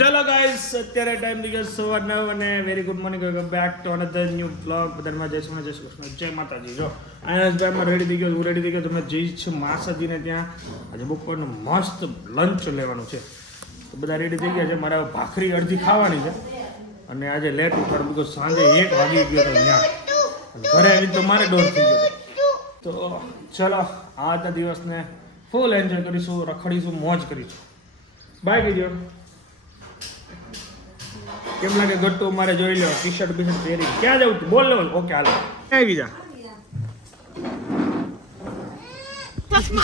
ચલો ગાઈસ, અત્યારે ટાઈમ થઈ ગયો 9:15 અને very good morning, welcome back to another new blog. બધામાં જય શ્રી જય માતાજી. જો આયસભાઈમાં રેડી થઈ ગયો, હું રેડી થઈ ગયો. તમે જઈ છે માસાજીને ત્યાં આજે બપોરનું મસ્ત લંચ લેવાનું છે. તો બધા રેડી થઈ ગયા છે. મારે ભાખરી અડધી ખાવાની છે અને આજે લેટ ઉપર બિકોઝ સાંજે 1 વાગી ગયો તો ત્યાં ઘરે આવી તો મારે દોઢ થઈ ગયો. તો ચલો આજના દિવસને ફૂલ એન્જોય કરીશું, રખડીશું, મોજ કરીશું. બાય કીજો. કેમ લાગે ગટ્ટુ? મારે જોઈ લો ટી શર્ટ પહેરી. ક્યાં જવું તું? બોલ લો. ઓકે હાલો આવી જા.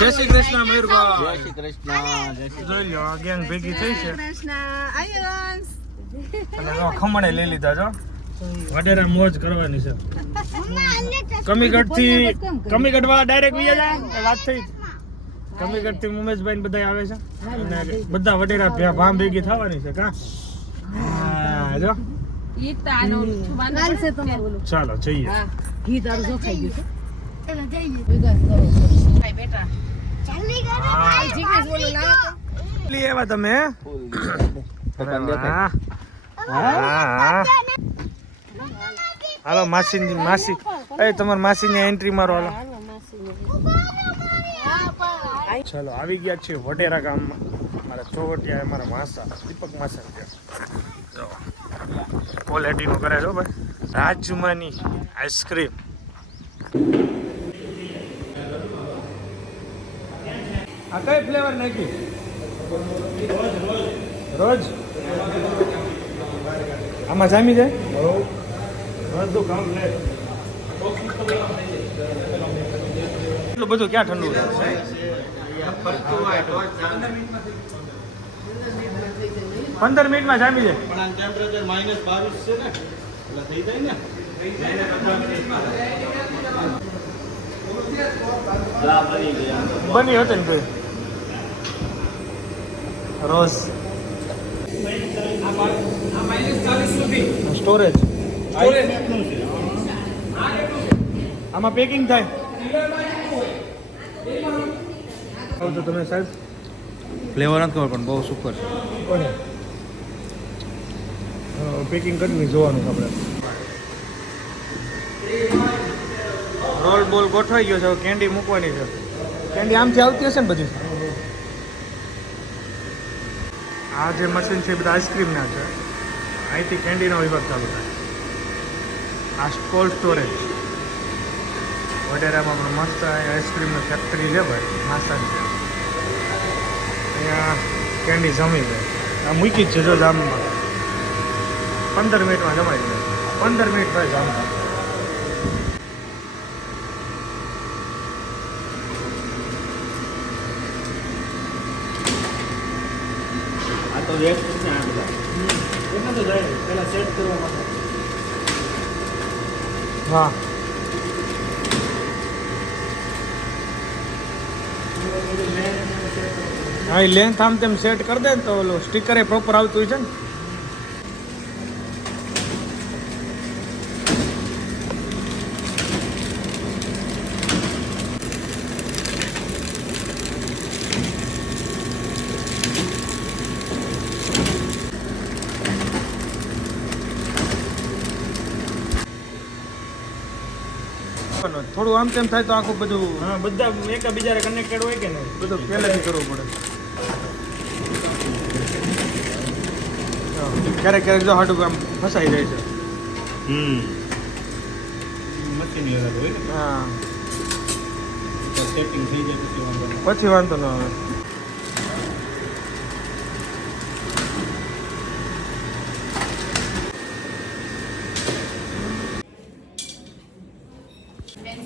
જય શ્રી કૃષ્ણ મયુરભાઈ. જય શ્રી કૃષ્ણ. જોઈ લો આ ગેંગ ભેગી થઈ છે કૃષ્ણ આયન્સ અને જો ખમણે લઈ લીધા છો. વડેરા મોજ કરવાની છે. કમીગઢ વાળા ડાયરેક્ટ વિયા જાય વાત થઈ. કમીગઢ થી ઉમેશભાઈ બધા આવે છે અને બધા વડેરા ભામ ભેગી થવાની છે. કા જો ચાલો જઈએ. ઘી તારું જો ખાઈ ગયું છે એવા તમે હાલો માસી એ તમારી માસી ની એન્ટ્રી મારો. હાલો ચાલો આવી ગયા છીએ વડેરા ગામમાં. મારા ચોવટિયા મારા માસા દીપક માસા ક્વોલિટીનો કરે છો ભાઈ. રાજુમાની આઈસ્ક્રીમ. આ કઈ ફ્લેવર નાખી? રોજ આમાં જામી જાય. બધું કામ લે. એટલું બધું ક્યાં ઠંડુ રહે? 15 મિનિટમાં જામી જાય. પણ ટેમ્પરેચર -22 છે ને, એટલે થઈ જાય ને. બની હતી ને ભાઈ રોજ સ્ટોરેજ આમાં પેકિંગ થાય તો તમે સાહેબ ફ્લેવર નથી ખબર પણ બહુ સુપર છે. પેકિંગ કરીને જોવાનું છે આપણે. રોલ બોલ ગોઠવાઈ ગયો છે. કેન્ડી મૂકવાની છે. કેન્ડી આમથી આવતી હશે ને બધી. આ જે મશીન છે એ બધા આઈસ્ક્રીમના છે. અહીંથી કેન્ડીનો વિભાગ ચાલુ થાય. આ કોલ્ડ સ્ટોરેજ વડેરામાં પણ મસ્ત આઈસ્ક્રીમની ફેક્ટરી છે ભાઈ. માસાજ છે અહીંયા. કેન્ડી જમી જાય. આ મૂકી જ છે જો જામમાં. 15 મિનિટમાં જમાઈ જાય. 15 મિનિટ ભાઈ જામમાં. આ તો વેસ્ટ છે આ બધા. એટલા તો જાય પહેલા સેટ કરવા માટે. હા હા એ લેન્થ આમ તેમ સેટ કરી દે ને તો ઓલું સ્ટીકર એ પ્રોપર આવતું હોય છે ને. થોડું આમ તેમ થાય તો આખું બધું હા બધા એકબીજાને કનેક્ટેડ હોય કે નહીં, બધું પહેલાથી કરવું પડે. ક્યારેક ક્યારેક જો હાડું આમ ફસાઈ જાય છે. મશીન અલગ હોય ને. હા સેટિંગ થઈ જાય પછી વાંધો ન આવે.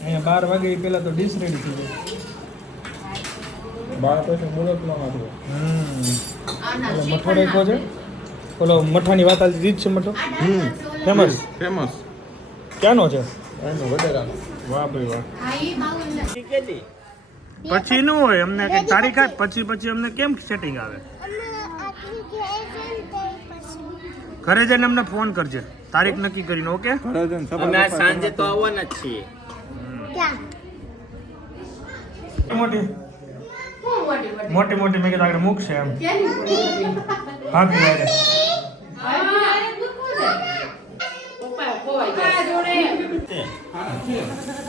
અહીંયા 12 વાગે પહેલા તો ડીશ રેડી થઈ જાય. 12 પછી મુહૂર્ત ન હતું. મઠો રાખ્યો છે. ઓલો મઠાની વાત આલી રીત છે. મઠો ફેમસ ક્યાંનો છે? એનો વડેરાનો. વાહ ભાઈ વાહ. પછી નું હોય અમને કઈ તારીખ આપ પછી અમને કેમ સેટિંગ આવે? ઘરે જઈને અમને ફોન કરજે તારીખ નક્કી કરીને. ઓકે અમે સાંજે તો આવવાના જ છીએ. મોટી મોટી મેં કીધું આગળ મૂકશે એમ. હા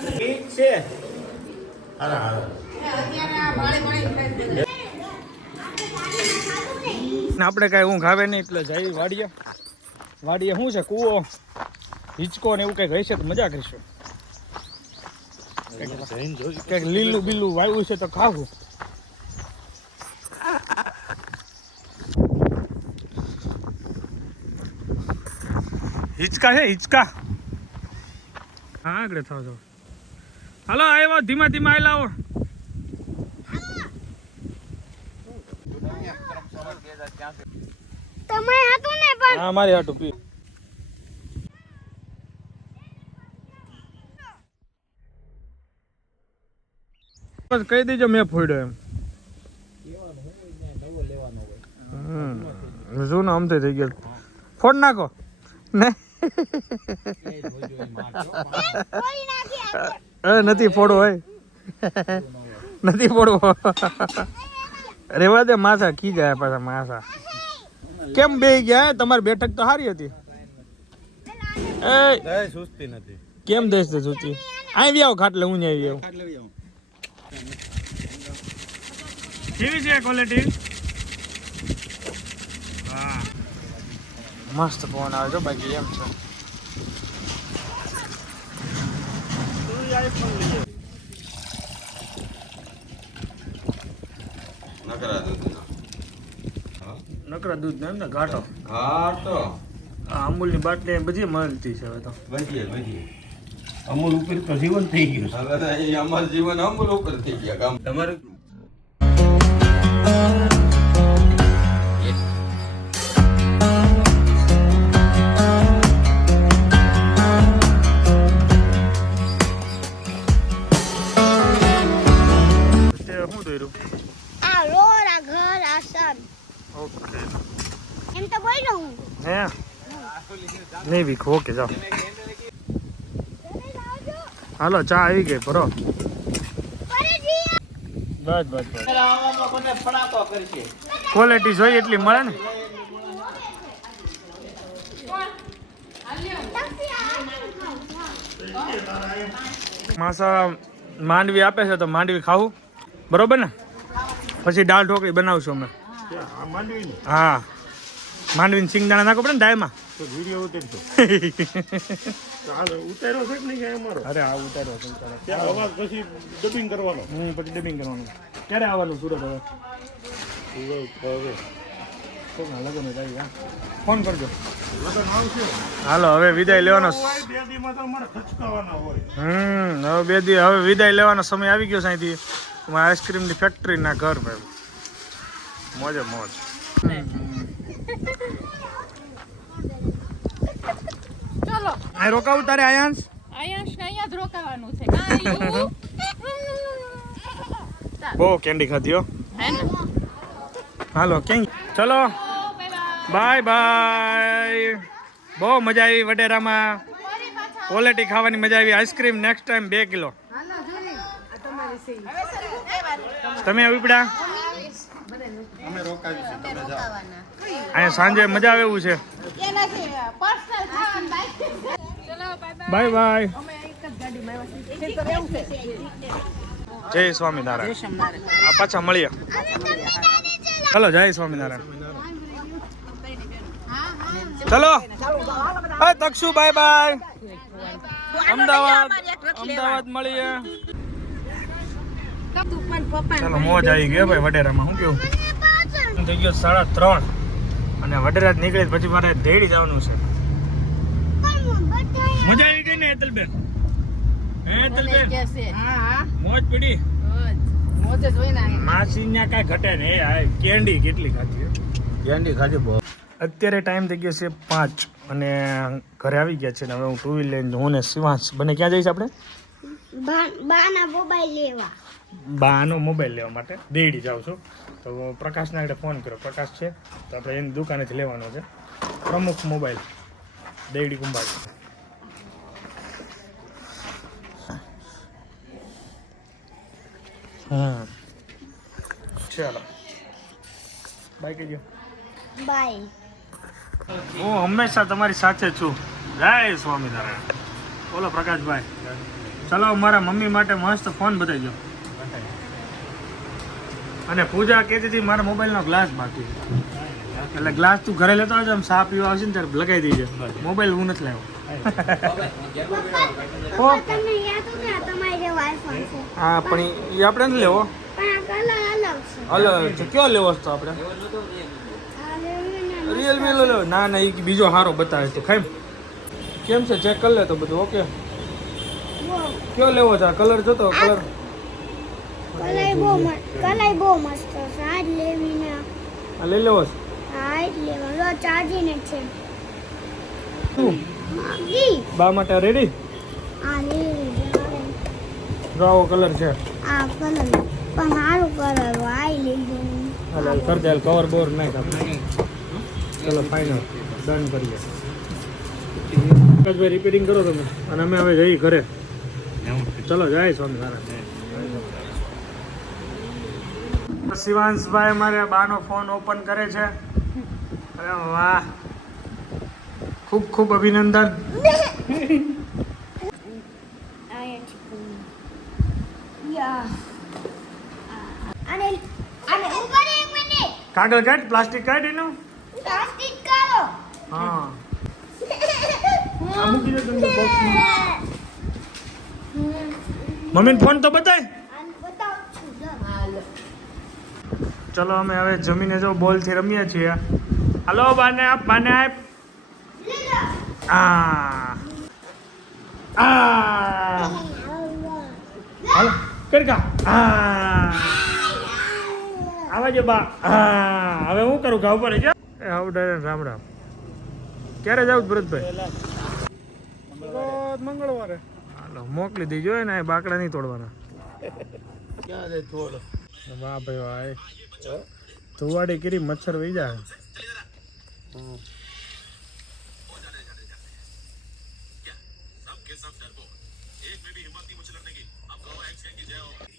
ઠીક છે. આપણે કાંઈ ઊંઘ આવે નહીં એટલે જઈ વાડીએ શું છે કૂવો હિંચકો ને એવું કંઈક હશે તો મજા કરીશું કંઈક લીલું બીલું વાવ્યું છે તો ખાવું હિંચકા છે હિંચકા હા આગળ થાવ જાવ હાલો આવ્યો ધીમા ધીમા આવેલા આવો તમે હતું ને પણ હા મારી હાટું પી બસ કહી દેજો મેં ફોડ્યો એમ શું આમ થઈ ગયું ફોડ નાખો ને કોઈ નાખી નથી ફોડવો હોય નથી ફોડવો રેવા દે માસા ખી જાય પાછા માસા કેમ બે ગયા તમારી બેઠક તો સારી હતી એ સુસ્તી નથી. કેમ દેશ તે સૂચી આવી આવો ખાટલે હું આવી આવું કેવી છે ક્વોલિટી હા મસ્ત ફોન આવે છે બાકી એમ છે નકરા દૂધ ને એમ ને ઘાટો ઘાટો આ અમૂલની બાટલી બધી મળતી છે હવે તો બધી અમૂલ ઉપર તો જીવન થઈ ગયું. હવે અમારું જીવન અમૂલ ઉપર થઈ ગયા કામ. તમારું શું દોર્યું આ રોડ આ ઘર આ સન ઓકે એમ તો બોલ્યો હું હે નહીં વીક ઓકે જાઓ હાલો ચા આવી ગઈ બરો બસ બસ બસ ક્વોલિટી જોઈએ એટલી મળે ને માસા માંડવી આપે છે તો માંડવી ખાવું બરોબર ને પછી દાળ ઢોકળી બનાવશું અમે હા માંડવીને સિંગદાણા નાખો પડે ને દાળમાં અરે હા ઉતાર્યો છે પછી ડબિંગ કરવાનું ક્યારે આવવાનું સુરત હવે લગન જાય ફોન કરજો હાલો હવે વિદાય લેવાનો હવે હવે વિદાય લેવાનો સમય આવી ગયો છે અહીંથી આઈસ્ક્રીમની ફેક્ટરીના ઘર ભાઈ મોજે મોજ ચલો આ રોકાવું તારે આયાંશ આયાંશ અહીંયા જ રોકાવાનું છે કાંઈ બહુ કેન્ડી ખાધી હો હે ને હાલો ક્યાં ચલો બાય બાય બહુ મજા આવી વડેરામાં ક્વોલિટી ખાવાની મજા આવી આઈસ્ક્રીમ નેક્સ્ટ ટાઈમ 2 કિલો તમે ઉપડા અમે રોકાવીશું. તમે જાઓ. અહીંયા સાંજે મજા આવે એવું છે બાય બાય જય સ્વામિનારાયણ આ પાછા મળીએ ચલો જય સ્વામિનારાયણ ચલો હા તક્ષુ બાય બાય અમદાવાદ મળીએ ચલો મોજ આવી ગયો ભાઈ વડેરામાં શું કેવું થઈ ગયો 3:30 અને વડેરા નીકળી પછી મારે દેડી જવાનું છે મજા આવી ગઈ ને હેતલબેન મોજ પડી માસી ને કાંઈ ઘટે ને કેન્ડી કેટલી ખાધી કેન્ડી ખાધી બહુ. અત્યારે ટાઈમ થઈ ગયો છે 5 અને ઘરે આવી ગયા છે ને હવે હું 2 વ્હીલ લઈને હું ને શિવાંશ બંને ક્યાં જઈશ આપણે બાના મોબાઈલ લેવા બાનો મોબાઈલ લેવા માટે દેડી જાઉં છું તો પ્રકાશને આગળ ફોન કર્યો પ્રકાશ છે તો આપણે એની દુકાનેથી લેવાનો છે પ્રમુખ મોબાઈલ દેડી કુંભાર ચાલો બાય કહેજો બાય હું હંમેશા તમારી સાથે છું જય સ્વામિનારાયણ બોલો પ્રકાશભાઈ. ચલો મારા મમ્મી માટે મસ્ત ફોન બતાવી દો. અને પૂજા કહેતી હતી મારા મોબાઈલનો ગ્લાસ બાકી છે. એટલે ગ્લાસ તું ઘરે લેતો આવજો, આમ ચા પીવા આવશે ને ત્યારે લગાવી દેજે. મોબાઈલ હું નથી લાવ્યો. તમને યાદ હતું કે તમારી જે વાઈફાઈ છે હા પણ એ આપણે નથી લેવો. પણ આ કલર અલગ છે. અલગ છે. કયો લેવો છે તો આપણે? આ લેવીને રિયલમી લો લેવો. ના ના એ બીજો સારો બતાવે તો ખાઈ. કેમ છે ચેક કરી લે તો બધું ઓકે. બહુ કયો લેવો છે? કલર જોતો કલર. કલર બહુ મસ્ત છે. આ જ લેવીને આ લઈ લેવો છે. આ જ લેવાનો ચાર્જિંગ છે. શું ઈ બા માટે રેડી? આ લેવી જો આવો કલર છે. આ કલર પણ સારું કલર આ લેજો. હાલ કર દે. કવર બોર નાખ આપણે. ચલો ફાઇનલ ડન કરીએ. પ્રકાશભાઈ રિપેરિંગ કરો તમે અને અમે હવે જઈએ ઘરે. ચલો જય સ્વામિનારાયણ. શિવાંશભાઈ મારે બાનો ફોન ઓપન કરે છે. અરે વાહ, ખૂબ ખૂબ અભિનંદન. અને અને ઉપર એક મિનિટ કાગળ કાઢ, પ્લાસ્ટિક કાઢ એનું. પ્લાસ્ટિક કરો. હા આ મૂકી દે તમને બોક્સમાં. મમ્મીને ફોન તો બતાય. આને બતાવ છું જો. ચલો અમે હવે જમીને જો બોલથી રમીએ છીએ. હાલો બાને આપ, બાને આપ. આ આ હાલો કર કા. આ આવા જો બા. હા હવે હું કરું ઘા ઉપર છે. એ હાઉ ડાયરેન રામ રામ. ક્યારે જાવ ભરતભાઈ? મંગળવારે. હાલો મોકલી દેજો ને. બાકડા નહીં તોડવાના. ક્યાં રે થોડો વાહ ભાઈ વાહ. ધુવાડી કરી મચ્છર વહી જાય.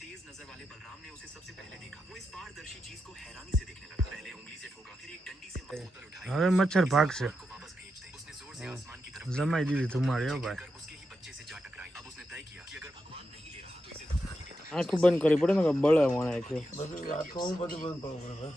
तेज नजर वाले बलराम ने उसे सबसे पहले देखा। वो इस पारदर्शी चीज को हैरानी से देखने लगा। पहले उंगली से ठोका, फिर एक डंडी से ऊपर उठाई, હવે મચ્છર ભાગશે. को वापस भेज दे। उसने जोर से आसमान की तरफ જમાઈ દીધી ધુમાડી હો ભાઈ. उसके ही बच्चे से जा टकराई। अब उसने तय किया कि अगर भगवान नहीं ले रहा तो इसे दफना ही देता। આંખું બંધ કરવી પડે ને કે બળે વણાય કે. બધું આખું બધું બંધ કરવું પડે.